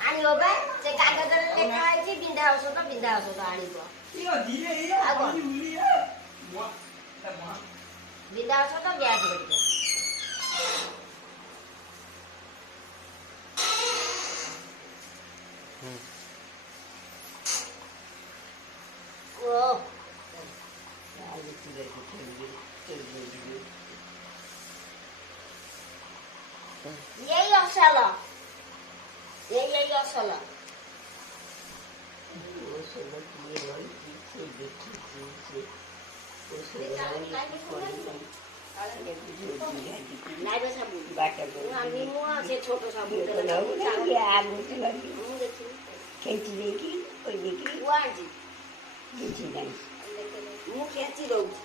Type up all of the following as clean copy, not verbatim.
ଆଣିବ ବା ସେ କାଗଜରେ ଲେଖା ହେଇଛି ବିନ୍ଧା ଔଷଧ ଆଣିବ ବିନ୍ଧା ଔଷଧ ଗ୍ୟାସ ମେଡିକାଲ। यही असल यही असल छोट साबुन ମୁଁ ଖେଚି ଦଉଛି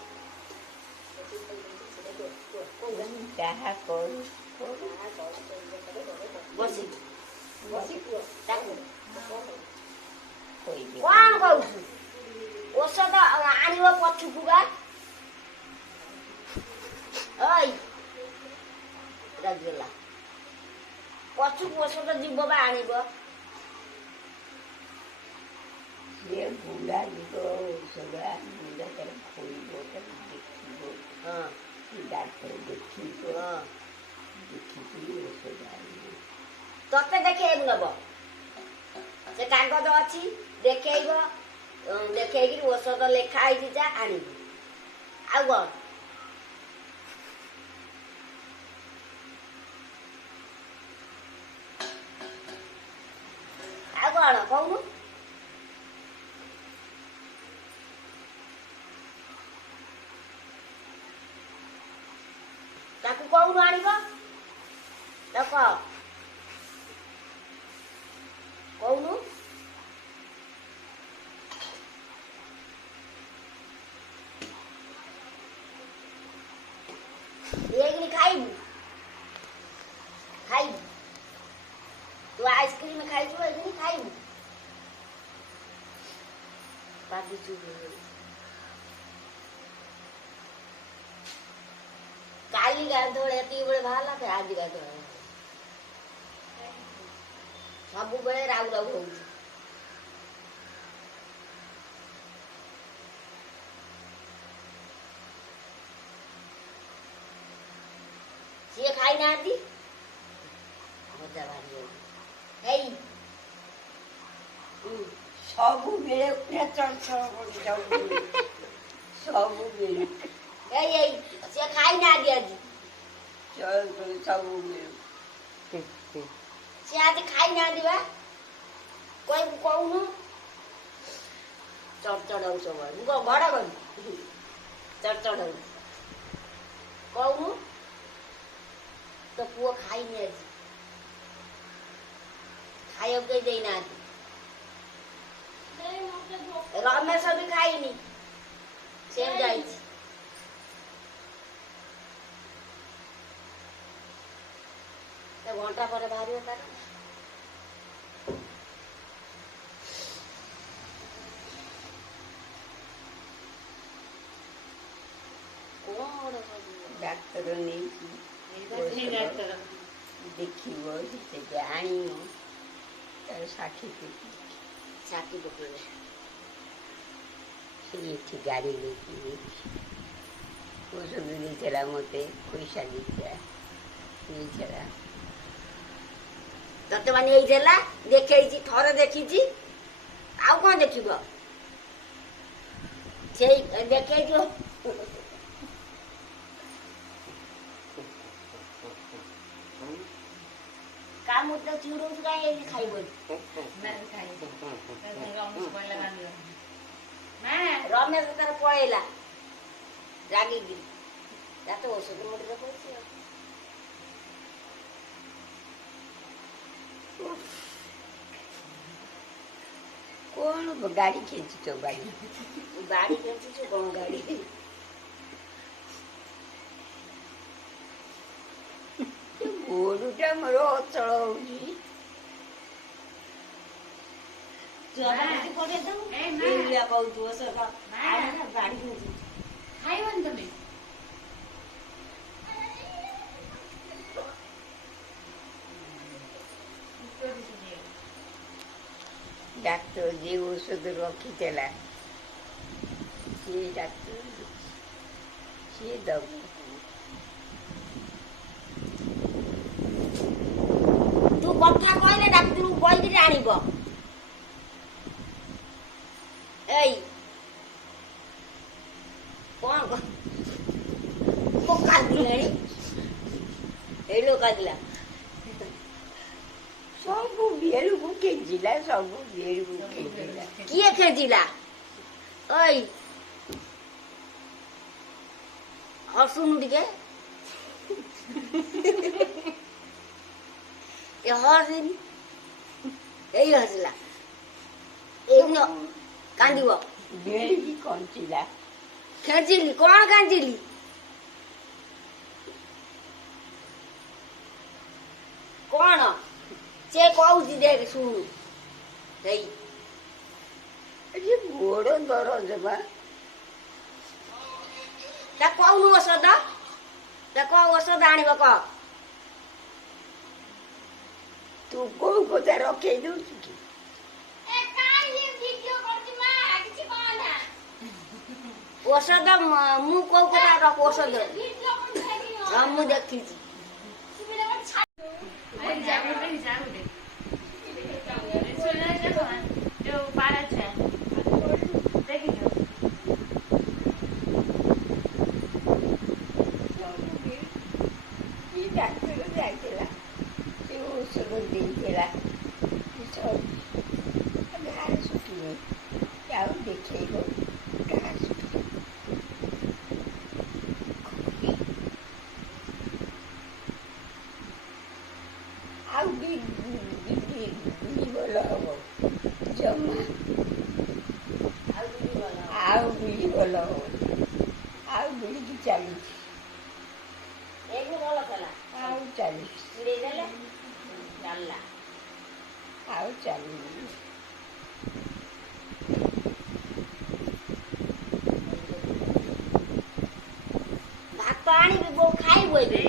ବସି କଣ କହୁଛୁ ଔଷଧ ଆଣିବ ପଛକୁ ବା ରାଜିଗଲା ପଛକୁ ଔଷଧ ଯିବ ବା ଆଣିବ ବୁଢା ଯିବ ଔଷଧ ବୁଢା ତାର ଖୋଇବ ତାକୁ ଦେଖିବ ଡାକ୍ତର ଦେଖିବ ଦେଖିକି ଔଷଧ ଆଣିବ ତତେ ଦେଖେଇବୁ ନବ ସେ କାଗଜ ଅଛି ଦେଖେଇବ ଦେଖେଇକିରି ଔଷଧ ଲେଖା ହେଇଛି ଯା ଆଣିବୁ ଆଉ କଣ ଆଉ କଣ କହୁନୁ ତାକୁ କହୁନୁ ଆଣିବ ଦେଖ କହୁନୁ ଏଇକିନି ଖାଇବୁ ତୁ ଆଇସ୍କ୍ରିମ ଖାଇଛୁ ଏଇକିନି ଖାଇବୁ ଭାବିଛୁ କାଲି ଗାଧୋଳେ ଏତିକି ବେଳେ ବାହାରିଲା ଫେର ଆଜି ଗାଧୋଳେ ସବୁବେଳେ ରାଉ ହଉଛି ସିଏ ଖାଇନାହାନ୍ତି ମଜା ଭାରି ହେଇ ସବୁବେଳେ ସବୁବେଳେ ଏଇ ସିଏ ଖାଇନାହାନ୍ତି ଆଜି ସବୁବେଳେ ସିଏ ଆଜି ଖାଇନାହାନ୍ତି ବା କହିବୁ କହୁନୁ ଚଡ଼ଚଡ଼ ହଉ ସବୁବେଳେ ମୁଁ ଘର ଗଲି ଚଡ଼ଚଡ଼ ହଉ କହୁନୁ ତୋ ପୁଅ ଖାଇନି ଆଜି ଖାଇବାକୁ କେହି ଦେଇନାହାନ୍ତି ରମେଶ ବି ଖାଇନି ସେ ଯାଇଛି ଘଣ୍ଟା ପରେ ବାହାରିବ ତାର ଡାକ୍ତର ନେଇକି ଦେଖିବ ସେଠି ଆଣିବ ତାର ସାର୍ଟିଫିକେଟ ସେ ଏଠି ଗାଡ଼ି ନେଇକି ଔଷଧ ଦେଇଥିଲା ମୋତେ ପଇସା ନେଇଥିଲା ତତେ ମାନେ ହେଇଥିଲା ଦେଖେଇଛି ଥରେ ଦେଖିଛି ଆଉ କଣ ଦେଖିବ ସେଇ ଦେଖେଇଛୁ କାମ ତ ଚିଡୁଛୁ କାହିଁ ଏଇଠି ଖାଇବନି ରମେଶ ତାର ପଳେଇଲା ରାଗିକିରି ତାର ତ ଔଷଧ ମୋଟିରେ ପଡୁଛି କଣ ଗାଡି ଖେଞ୍ଚୁଛ ବାଡି ଖେଞ୍ଚୁଛ କଣ ଗାଡି ଗୋରୁଟା ମୋର ଅଚଳ ହଉଛି ଖାଇବନି ତମେ ডাক্তার যে ওষুধ রখিଥିଲା সে ডাক্তার সে দেব ତୁ କଥା କହିଲେ ଡାକ୍ତରକୁ କହିକିରି ଆଣିବ ଏଇ କଣ କାନ୍ଦିଲାଣି ଏଇଲୋ କାନ୍ଦିଲା ସବୁ ବେଳକୁ କେଜିଲା ସବୁ ବେଳକୁ କେଜିଲା କିଏ ଖେଞ୍ଚିଲା ଏଇ ହସୁନୁ ଟିକେ ଏ ହସିନି ଏଇ ହସିଲା ଏଇ କାନ୍ଦିବ ବେଳିକି କଞ୍ଚିଲା ଖେଞ୍ଚିଲି କଣ କାଞ୍ଚିଲି କଣ ସେ କହୁଛି ଦେଖ ଶୁଣୁ ସେଇ ଯେ ଗୋଡ଼ ଦରଜ ବା ତା କହୁନୁ ଔଷଧ ତା କଣ ଔଷଧ ଆଣିବ କହ ତୁ କୋଉ କଥା ରଖେଇ ଦଉଛୁ କି ଔଷଧ ମୁଁ କୋଉ କଥା ରଖ ଔଷଧ ହଁ ମୁଁ ଦେଖିଛି ଡାକ୍ତର ଯାଇଥିଲା ସେ ଔଷଧ ଦେଇଥିଲା ଘାରେ ଶୁଖିନି ଆଉ ଦେଖେଇବ ଘା ଶୁଖିନି ଆଉ ବି ଭଲ ହବ ଜମା ଆଉ ବିଳି ଭଲ ହବ ଆଉ ବିଳିକି ଚାଲିଛି ଭଲ ଥିଲା ଆଉ ଚାଲିଛି ଚିଡ଼େଇ ଦେଲେ ଚାଲିଲା ଆଉ ଚାଲିନି ଭାତ ଆଣିବି ବୋଉ ଖାଇବୁ ଏବେ